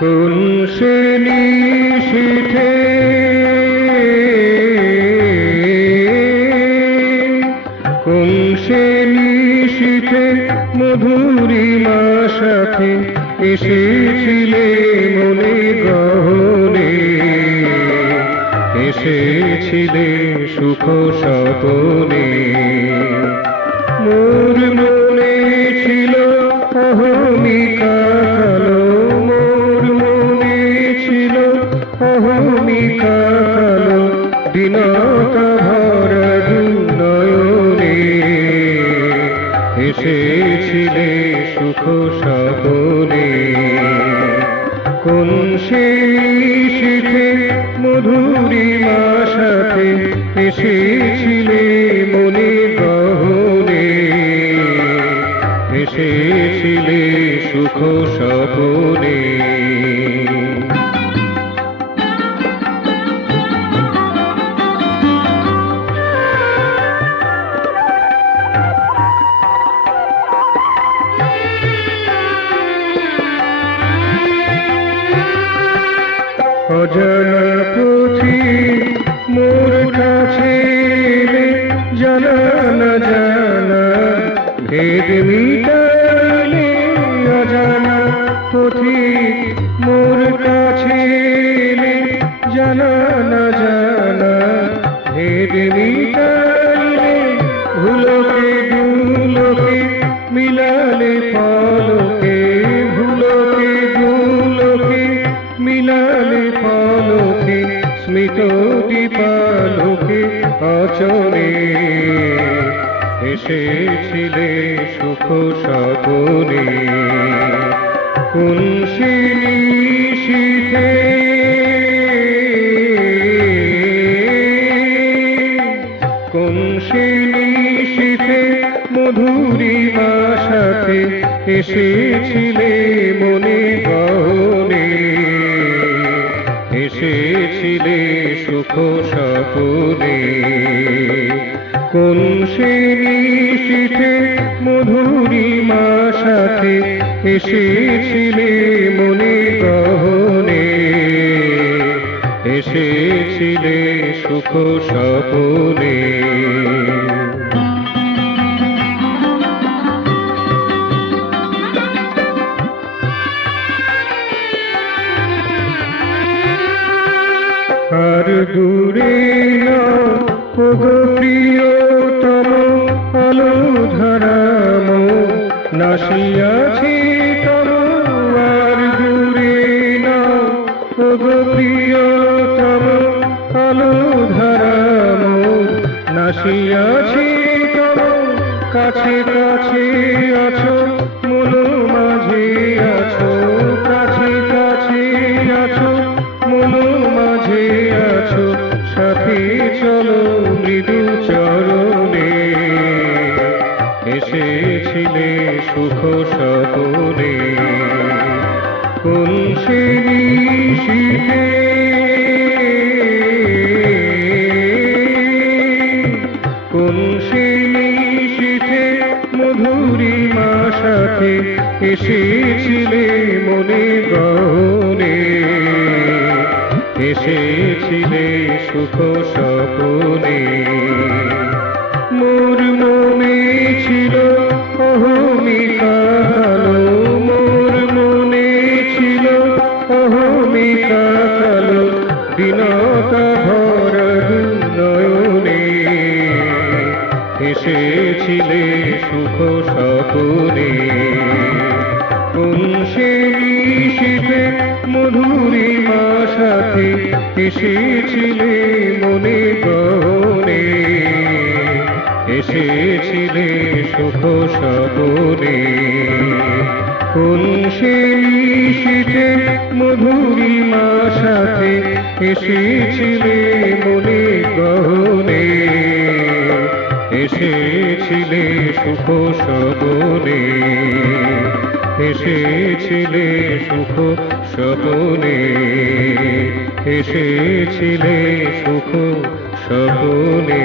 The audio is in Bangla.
কোন সে নিশীথে কোন সে নিশীথে মধুরিমা সাথে এসেছিলে মনে গহনে, এসেছিলে সুখ স্বপনে। মোর মনে ছিল অহমিকা কালো, মোর মনে ছিল অহমিকা কালো, দিনকা ভরা দুনয়নে এসেছিলে সুখ স্বপনে। কোন সে নিশীথে মধুরিমা সাথে এসেছিলে মনে গহনে, এসেছিলে সুখ স্বপনে। অজানা পথিক মোর কাছে এলে, জানা না জানা ভেদ মিটাইলে। অজানা পথিক মোর কাছে এলে, জানা না জানা ভেদ মিটাইলে। ভুলকে দুলকে মিলালে পলকে, ভুলকে দুলকে মিলালে পলকে, স্মিত দীপালোকে অচলে এসেছিলে সুখ স্বপনে। কোন সে নিশীথে কোন সে নিশীথে মধুরিমা সাথে এসেছিলে মনে গহনে, এসেছিলে সুখ স্বপনে। কোন সে নিশীথে মধুরিমা সাথে এসেছিলে মনে গহনে, এসেছিলে সুখ স্বপনে। আর দূরে না ওগো প্রিয়তম আলো ধারাম, নাসিয়াছি তব। আর দূরে না ওগো প্রিয়তম আলো ধারাম, নাসিয়াছি তব। কাছে কাছে আছো মন মাঝে আছো, কাছে কাছে আছো মন মাঝে আছো। সাথে চলো মৃদু চরণে, এসেছিলে সুখ স্বপনে। কোন সে নিশীথে কোন সে নিশীথে মধুরিমা সাথে এসেছিলে মনে গহনে, এসেছিলে সুখ স্বপনে। মোর মনে ছিল অহমিকা কালো, মোর মনে ছিল অহমিকা কালো, দিনকা ভরা দুনয়নে এসেছিলে সুখ স্বপনে। কোন সে নিশীথে মধুরিমা সাথে এসেছিলে মনে গহনে, এসেছিলে সুখ স্বপনে। কোন সে নিশীথে মধুরিমা সাথে এসেছিলে মনে গহনে, এসেছিলে সুখ স্বপনে, এসেছিলে সুখ স্বপনে, এসেছিলে সুখ স্বপনে।